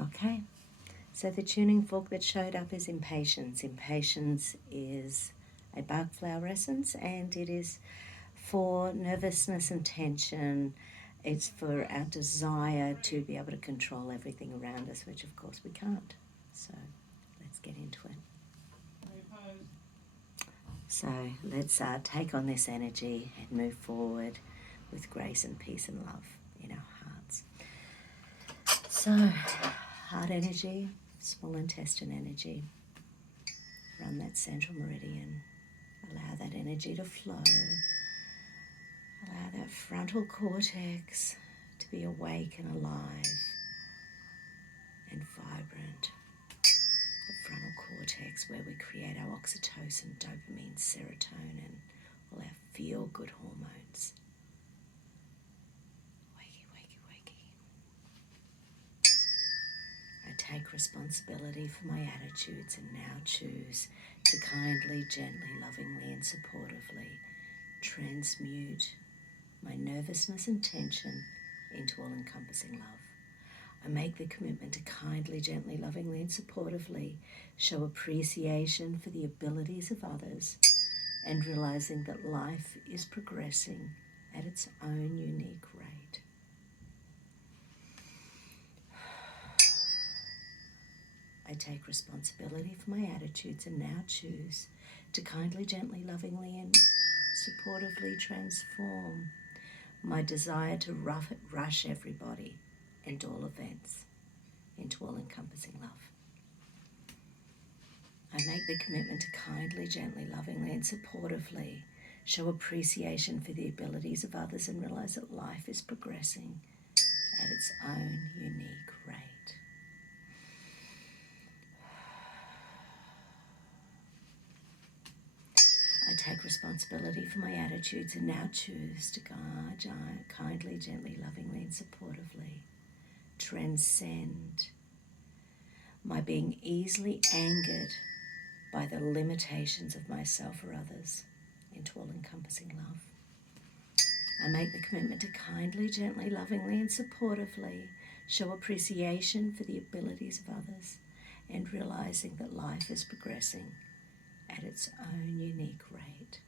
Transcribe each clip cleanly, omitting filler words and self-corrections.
Okay, so the tuning fork that showed up is impatience. Impatience is a Bach flower essence, and it is for nervousness and tension. It's for our desire to be able to control everything around us, which of course we can't. So let's get into it. So let's take on this energy and move forward with grace and peace and love in our hearts. So, heart energy, small intestine energy. Run that central meridian. Allow that energy to flow. Allow that frontal cortex to be awake and alive and vibrant. The frontal cortex where we create our oxytocin, dopamine, serotonin, all our feel-good hormones. Wakey, wakey, wakey. I take responsibility for my attitudes and now choose to kindly, gently, lovingly and supportively transmute my nervousness and tension into all-encompassing love. I make the commitment to kindly, gently, lovingly and supportively show appreciation for the abilities of others and realizing that life is progressing at its own unique rate. I take responsibility for my attitudes and now choose to kindly, gently, lovingly and supportively transform my desire to rush everybody and all events into all-encompassing love. I make the commitment to kindly, gently, lovingly and supportively show appreciation for the abilities of others and realize that life is progressing at its own unique rate. I take responsibility for my attitudes and now choose to kindly, gently, lovingly and supportively transcend my being easily angered by the limitations of myself or others into all-encompassing love. I make the commitment to kindly, gently, lovingly and supportively show appreciation for the abilities of others and realizing that life is progressing at its own unique rate.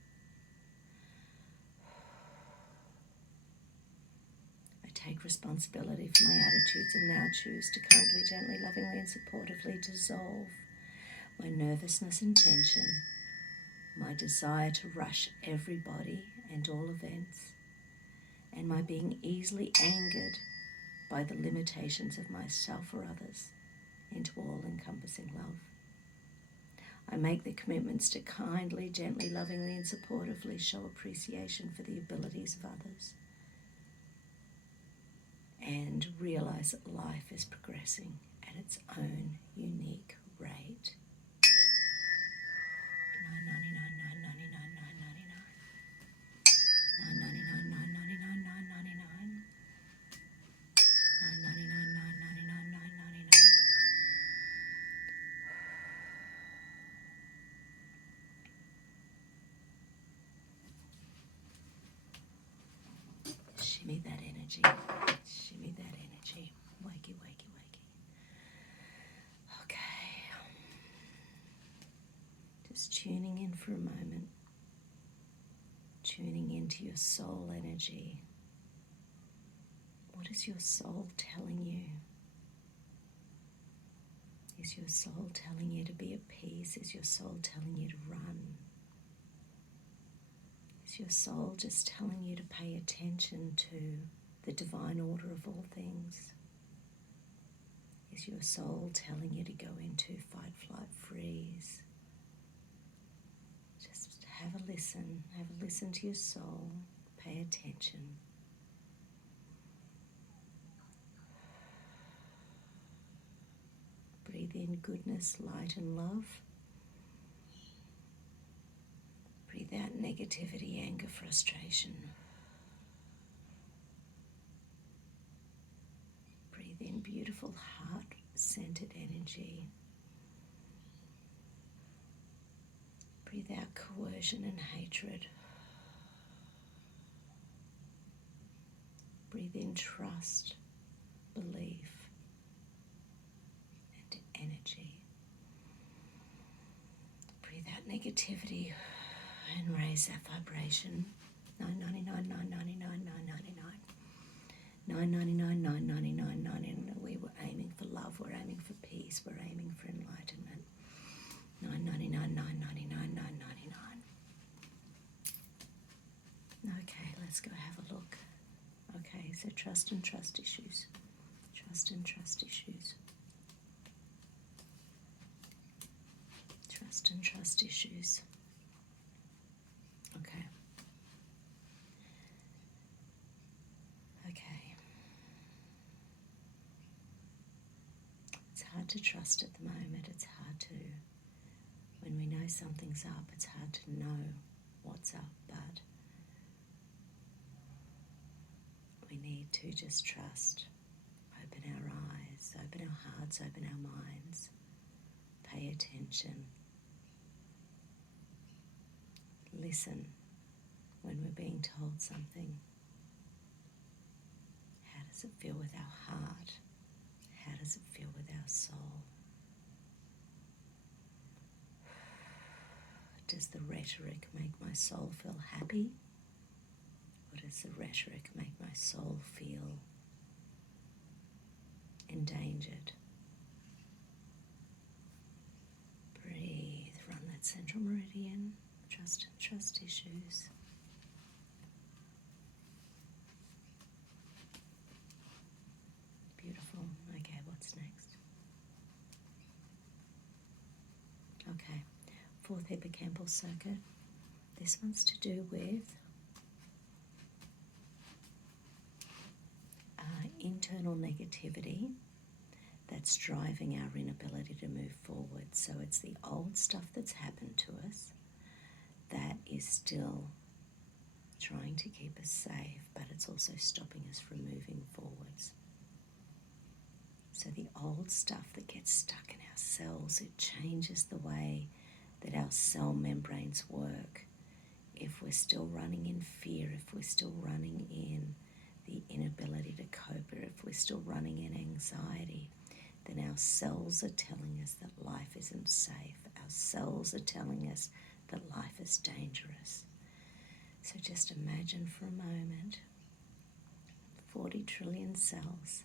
I take responsibility for my attitudes and now choose to kindly, gently, lovingly and supportively dissolve my nervousness and tension, my desire to rush everybody and all events, and my being easily angered by the limitations of myself or others into all-encompassing love. I make the commitments to kindly, gently, lovingly and supportively show appreciation for the abilities of others and realize that life is progressing at its own unique rate. 999. Shimmy that energy. Shimmy that energy. Wakey, wakey, wakey. Okay. Just tuning in for a moment. Tuning into your soul energy. What is your soul telling you? Is your soul telling you to be at peace? Is your soul telling you to run? Is your soul just telling you to pay attention to the divine order of all things? Is your soul telling you to go into fight, flight, freeze? Just have a listen to your soul, pay attention. Breathe in goodness, light and love. Breathe out negativity, anger, frustration. Breathe in beautiful heart-centered energy. Breathe out coercion and hatred. Breathe in trust, belief. that negativity and raise that vibration. 999, 999, 999. 999, 999, 999. We were aiming for love, we're aiming for peace, we're aiming for enlightenment. 999, 999, 999. Okay, let's go have a look. Okay, so trust and trust issues. Trust and trust issues. Trust and trust issues. Okay. Okay. It's hard to trust at the moment. It's hard to, when we know something's up, it's hard to know what's up, but we need to just trust. Open our eyes, open our hearts, open our minds. Pay attention. Listen when we're being told something. How does it feel with our heart? How does it feel with our soul? Does the rhetoric make my soul feel happy? Or does the rhetoric make my soul feel endangered? Breathe, run that central meridian. Trust and trust issues. Beautiful. Okay, what's next? Okay, fourth hippocampal circuit. This one's to do with internal negativity that's driving our inability to move forward. So it's the old stuff that's happened to us that is still trying to keep us safe, but it's also stopping us from moving forwards. So the old stuff that gets stuck in our cells, it changes the way that our cell membranes work. If we're still running in fear, if we're still running in the inability to cope, or if we're still running in anxiety, then our cells are telling us that life isn't safe. Our cells are telling us that life is dangerous. So just imagine for a moment 40 trillion cells,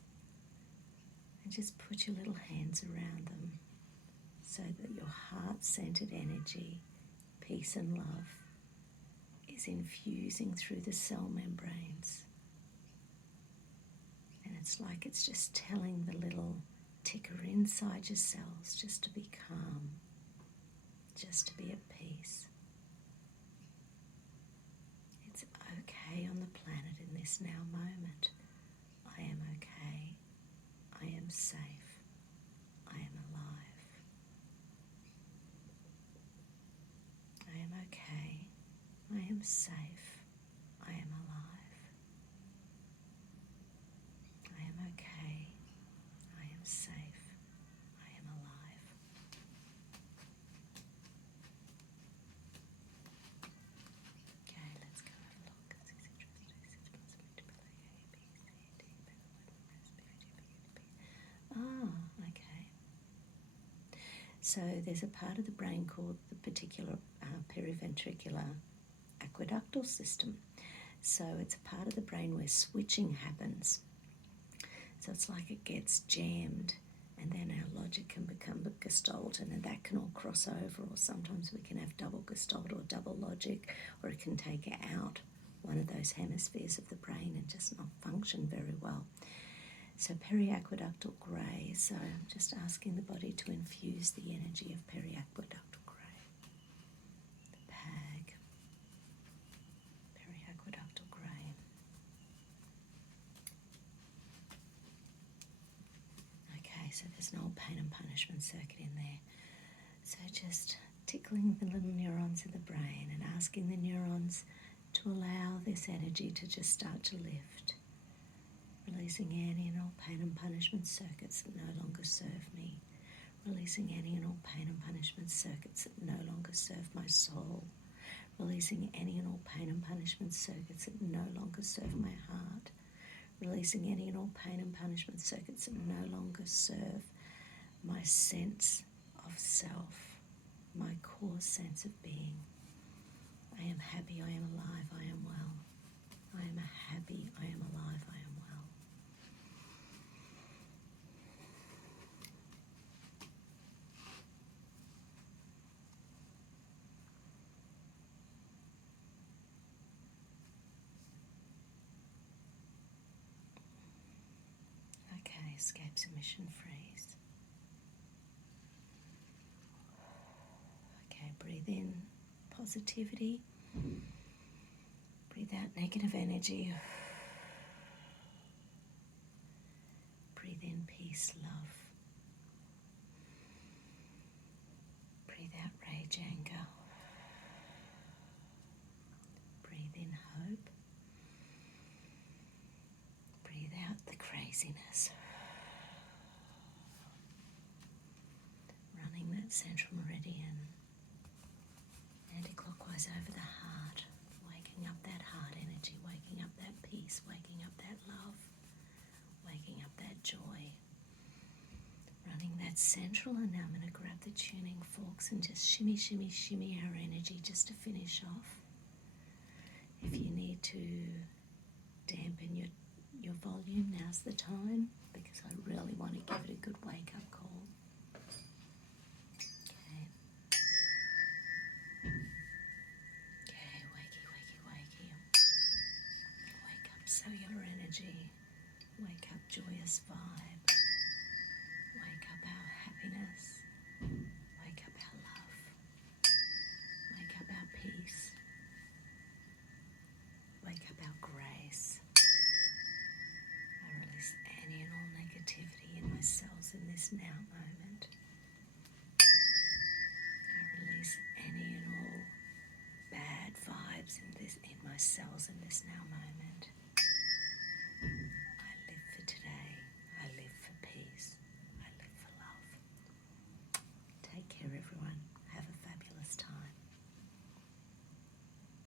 and just put your little hands around them so that your heart-centered energy, peace and love, is infusing through the cell membranes. And it's like it's just telling the little ticker inside your cells just to be calm, just to be at peace. It's okay on the planet in this now moment. I am okay. I am safe. I am alive. I am okay. I am safe. I am alive. I am okay. I am safe. I am alive. Okay, let's go have a look. Okay. So there's a part of the brain called the particular periventricular aqueductal system. So it's a part of the brain where switching happens. So it's like it gets jammed, and then our logic can become gestalt, and then that can all cross over, or sometimes we can have double gestalt or double logic, or it can take out one of those hemispheres of the brain and just not function very well. So periaqueductal grey, so I'm just asking the body to infuse the energy of periaqueductal grey. The PAG, periaqueductal grey. Okay, so there's an old pain and punishment circuit in there. So just tickling the little neurons in the brain and asking the neurons to allow this energy to just start to lift. Releasing any and all pain and punishment circuits that no longer serve me. Releasing any and all pain and punishment circuits that no longer serve my soul. Releasing any and all pain and punishment circuits that no longer serve my heart. Releasing any and all pain and punishment circuits that no longer serve my sense of self. my core sense of being. I am happy, I am alive, I am well. I am happy, I am alive, I am well. Okay, escape submission freeze. Okay, breathe in positivity. Breathe out negative energy. Breathe in peace, love. Breathe out rage, anger. Breathe in hope. Breathe out the craziness. Running that central meridian anti-clockwise over the heart, waking up that heart energy, waking up that peace, waking up that love, waking up that joy. Running that central, and now I'm going to grab the tuning forks and just shimmy, shimmy, shimmy our energy just to finish off. If you need to dampen your volume, now's the time, because I really want to give it a good wake-up call. Okay. Okay, wakey, wakey, wakey. Wake up cellular energy. Wake up joyous vibe. Wake up our happiness. Wake up our love. Wake up our peace. Wake up our grace. I release any and all negativity in my cells in this now moment. I release any and all bad vibes in my cells in this now moment.